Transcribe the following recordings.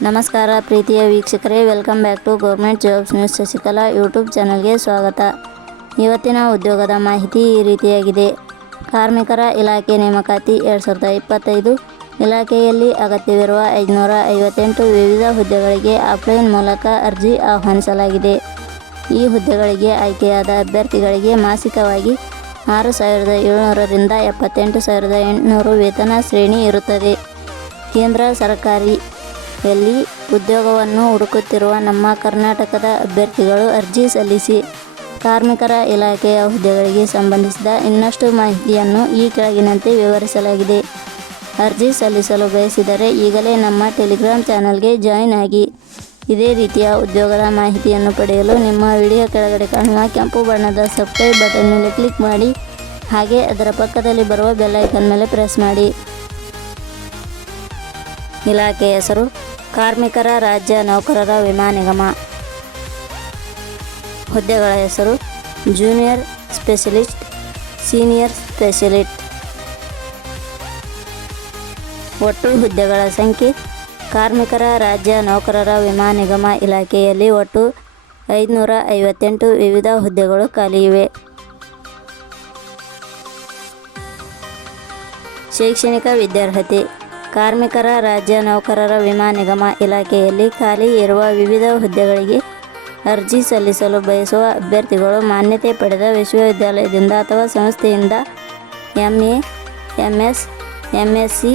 ನಮಸ್ಕಾರ ಪ್ರೀತಿಯ ವೀಕ್ಷಕರೇ welcome back to government jobs news Shashikala YouTube ಚಾನಲ್ಗೆ ಸ್ವಾಗತ. ಇವತ್ತಿನ ಉದ್ಯೋಗದ ಮಾಹಿತಿ ಈ ರೀತಿಯಾಗಿದೆ. ಕಾರ್ಮಿಕರ ಇಲಾಖೆ ನೇಮಕಾತಿ ಎರಡು ಸಾವಿರದ ಇಪ್ಪತ್ತೈದು ಇಲಾಖೆಯಲ್ಲಿ ಅಗತ್ಯವಿರುವ ಐದುನೂರ ಐವತ್ತೆಂಟು ವಿವಿಧ ಹುದ್ದೆಗಳಿಗೆ ಆಫ್ಲೈನ್ ಮೂಲಕ ಅರ್ಜಿ ಆಹ್ವಾನಿಸಲಾಗಿದೆ. ಈ ಹುದ್ದೆಗಳಿಗೆ ಆಯ್ಕೆಯಾದ ಅಭ್ಯರ್ಥಿಗಳಿಗೆ ಮಾಸಿಕವಾಗಿ ಆರು ಸಾವಿರದ ಏಳ್ನೂರರಿಂದ ಎಪ್ಪತ್ತೆಂಟು ಸಾವಿರದ ಎಂಟುನೂರು ವೇತನ ಶ್ರೇಣಿ ಇರುತ್ತದೆ. ಕೇಂದ್ರ ಸರ್ಕಾರಿಯಲ್ಲಿ ಉದ್ಯೋಗವನ್ನು ಹುಡುಕುತ್ತಿರುವ ನಮ್ಮ ಕರ್ನಾಟಕದ ಅಭ್ಯರ್ಥಿಗಳು ಅರ್ಜಿ ಸಲ್ಲಿಸಿ ಕಾರ್ಮಿಕರ ಇಲಾಖೆಯ ಹುದ್ದೆಗಳಿಗೆ ಸಂಬಂಧಿಸಿದ ಇನ್ನಷ್ಟು ಮಾಹಿತಿಯನ್ನು ಈ ಕೆಳಗಿನಂತೆ ವಿವರಿಸಲಾಗಿದೆ. ಅರ್ಜಿ ಸಲ್ಲಿಸಲು ಬಯಸಿದರೆ ಈಗಲೇ ನಮ್ಮ ಟೆಲಿಗ್ರಾಮ್ ಚಾನಲ್ಗೆ ಜಾಯಿನ್ ಆಗಿ ಇದೇ ರೀತಿಯ ಉದ್ಯೋಗದ ಮಾಹಿತಿಯನ್ನು ಪಡೆಯಲು ನಿಮ್ಮ ವಿಡಿಯೋ ಕೆಳಗಡೆ ಕಾಣುವ ಕೆಂಪು ಬಣ್ಣದ ಸಬ್ಸ್ಕ್ರೈಬ್ ಬಟನ್ ಮೇಲೆ ಕ್ಲಿಕ್ ಮಾಡಿ, ಹಾಗೆ ಅದರ ಪಕ್ಕದಲ್ಲಿ ಬರುವ ಬೆಲ್ ಐಕನ್ ಮೇಲೆ ಪ್ರೆಸ್ ಮಾಡಿ. ಇಲಾಖೆಯ ಹೆಸರು ಕಾರ್ಮಿಕರ ರಾಜ್ಯ ನೌಕರರ ವಿಮಾ ನಿಗಮ. ಹುದ್ದೆಗಳ ಹೆಸರು ಜೂನಿಯರ್ ಸ್ಪೆಷಲಿಸ್ಟ್, ಸೀನಿಯರ್ ಸ್ಪೆಷಲಿಸ್ಟ್. ಒಟ್ಟು ಹುದ್ದೆಗಳ ಸಂಖ್ಯೆ ಕಾರ್ಮಿಕರ ರಾಜ್ಯ ನೌಕರರ ವಿಮಾ ನಿಗಮ ಇಲಾಖೆಯಲ್ಲಿ ಒಟ್ಟು ಐದುನೂರ ಐವತ್ತೆಂಟು ವಿವಿಧ ಹುದ್ದೆಗಳು ಖಾಲಿ ಇವೆ. ಶೈಕ್ಷಣಿಕ ವಿದ್ಯಾರ್ಹತೆ ಕಾರ್ಮಿಕರ, ರಾಜ್ಯ ನೌಕರರ ವಿಮಾ ನಿಗಮ ಇಲಾಖೆಯಲ್ಲಿ ಖಾಲಿ ಇರುವ ವಿವಿಧ ಹುದ್ದೆಗಳಿಗೆ ಅರ್ಜಿ ಸಲ್ಲಿಸಲು ಬಯಸುವ ಅಭ್ಯರ್ಥಿಗಳು ಮಾನ್ಯತೆ ಪಡೆದ ವಿಶ್ವವಿದ್ಯಾಲಯದಿಂದ ಅಥವಾ ಸಂಸ್ಥೆಯಿಂದ M A M S M S C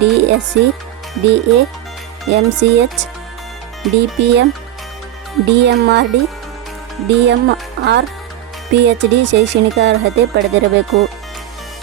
D S C D A M C H D P M D M R D D M R P H D ಶೈಕ್ಷಣಿಕ ಅರ್ಹತೆ ಪಡೆದಿರಬೇಕು.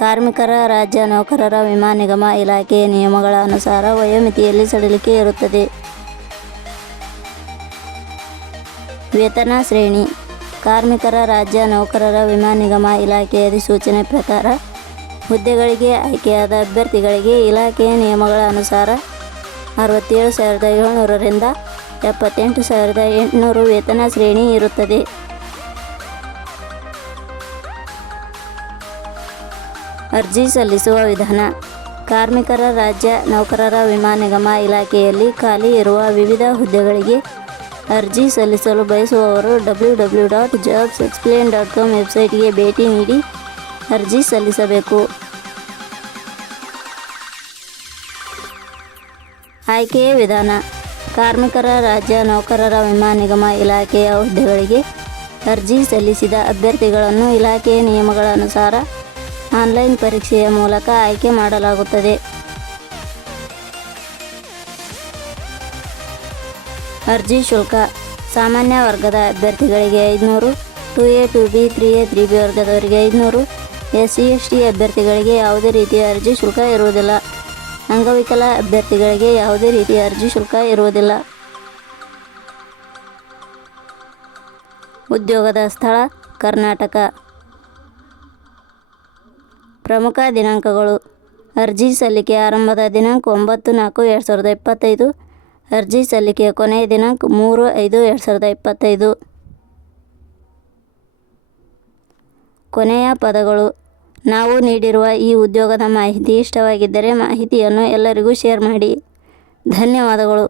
ಕಾರ್ಮಿಕರ, ರಾಜ್ಯ ನೌಕರರ ವಿಮಾ ನಿಗಮ ಇಲಾಖೆಯ ನಿಯಮಗಳ ಅನುಸಾರ ವಯೋಮಿತಿಯಲ್ಲಿ ಸಡಿಲಿಕೆ ಇರುತ್ತದೆ. ವೇತನ ಶ್ರೇಣಿ. ಕಾರ್ಮಿಕರ, ರಾಜ್ಯ ನೌಕರರ ವಿಮಾ ನಿಗಮ ಇಲಾಖೆಯ ಅಧಿಸೂಚನೆ ಪ್ರಕಾರ ಹುದ್ದೆಗಳಿಗೆ ಆಯ್ಕೆಯಾದ ಅಭ್ಯರ್ಥಿಗಳಿಗೆ ಇಲಾಖೆಯ ನಿಯಮಗಳ ಅನುಸಾರ ಅರವತ್ತೇಳು ಸಾವಿರದ ಏಳ್ನೂರರಿಂದ ಎಪ್ಪತ್ತೆಂಟು ಸಾವಿರದ ಎಂಟುನೂರು ವೇತನ ಶ್ರೇಣಿ ಇರುತ್ತದೆ. ಅರ್ಜಿ ಸಲ್ಲಿಸುವ ವಿಧಾನ. ಕಾರ್ಮಿಕರ ರಾಜ್ಯ ನೌಕರರ ವಿಮಾ ನಿಗಮ ಇಲಾಖೆಯಲ್ಲಿ ಖಾಲಿ ಇರುವ ವಿವಿಧ ಹುದ್ದೆಗಳಿಗೆ ಅರ್ಜಿ ಸಲ್ಲಿಸಲು ಬಯಸುವವರು W W dot jobs explain dot com ವೆಬ್ಸೈಟ್ಗೆ ಭೇಟಿ ನೀಡಿ ಅರ್ಜಿ ಸಲ್ಲಿಸಬೇಕು. ಆಯ್ಕೆಯ ವಿಧಾನ. ಕಾರ್ಮಿಕರ ರಾಜ್ಯ ನೌಕರರ ವಿಮಾ ನಿಗಮ ಇಲಾಖೆಯ ಹುದ್ದೆಗಳಿಗೆ ಅರ್ಜಿ ಸಲ್ಲಿಸಿದ ಅಭ್ಯರ್ಥಿಗಳನ್ನು ಇಲಾಖೆಯ ನಿಯಮಗಳ ಅನುಸಾರ ಆನ್ಲೈನ್ ಪರೀಕ್ಷೆಯ ಮೂಲಕ ಆಯ್ಕೆ ಮಾಡಲಾಗುತ್ತದೆ. ಅರ್ಜಿ ಶುಲ್ಕ. ಸಾಮಾನ್ಯ ವರ್ಗದ ಅಭ್ಯರ್ಥಿಗಳಿಗೆ ಐದುನೂರು, two A, two B, three A three B ವರ್ಗದವರಿಗೆ ಐದುನೂರು ಎಸ್ ಸಿ ಎಸ್ ಟಿ ಅಭ್ಯರ್ಥಿಗಳಿಗೆ ಯಾವುದೇ ರೀತಿಯ ಅರ್ಜಿ ಶುಲ್ಕ ಇರುವುದಿಲ್ಲ. ಅಂಗವಿಕಲ ಅಭ್ಯರ್ಥಿಗಳಿಗೆ ಯಾವುದೇ ರೀತಿಯ ಅರ್ಜಿ ಶುಲ್ಕ ಇರುವುದಿಲ್ಲ. ಉದ್ಯೋಗದ ಸ್ಥಳ ಕರ್ನಾಟಕ. ಪ್ರಮುಖ ದಿನಾಂಕಗಳು. ಅರ್ಜಿ ಸಲ್ಲಿಕೆ ಆರಂಭದ ದಿನಾಂಕ ಒಂಬತ್ತು ನಾಲ್ಕು ಎರಡು ಸಾವಿರದ ಇಪ್ಪತ್ತೈದು. ಅರ್ಜಿ ಸಲ್ಲಿಕೆಯ ಕೊನೆಯ ದಿನಾಂಕ ಮೂರು ಐದು ಎರಡು ಸಾವಿರದ ಇಪ್ಪತ್ತೈದು. ಕೊನೆಯ ಪದಗಳು. ನಾವು ನೀಡಿರುವ ಈ ಉದ್ಯೋಗದ ಮಾಹಿತಿ ಇಷ್ಟವಾಗಿದ್ದರೆ ಮಾಹಿತಿಯನ್ನು ಎಲ್ಲರಿಗೂ ಶೇರ್ ಮಾಡಿ. ಧನ್ಯವಾದಗಳು.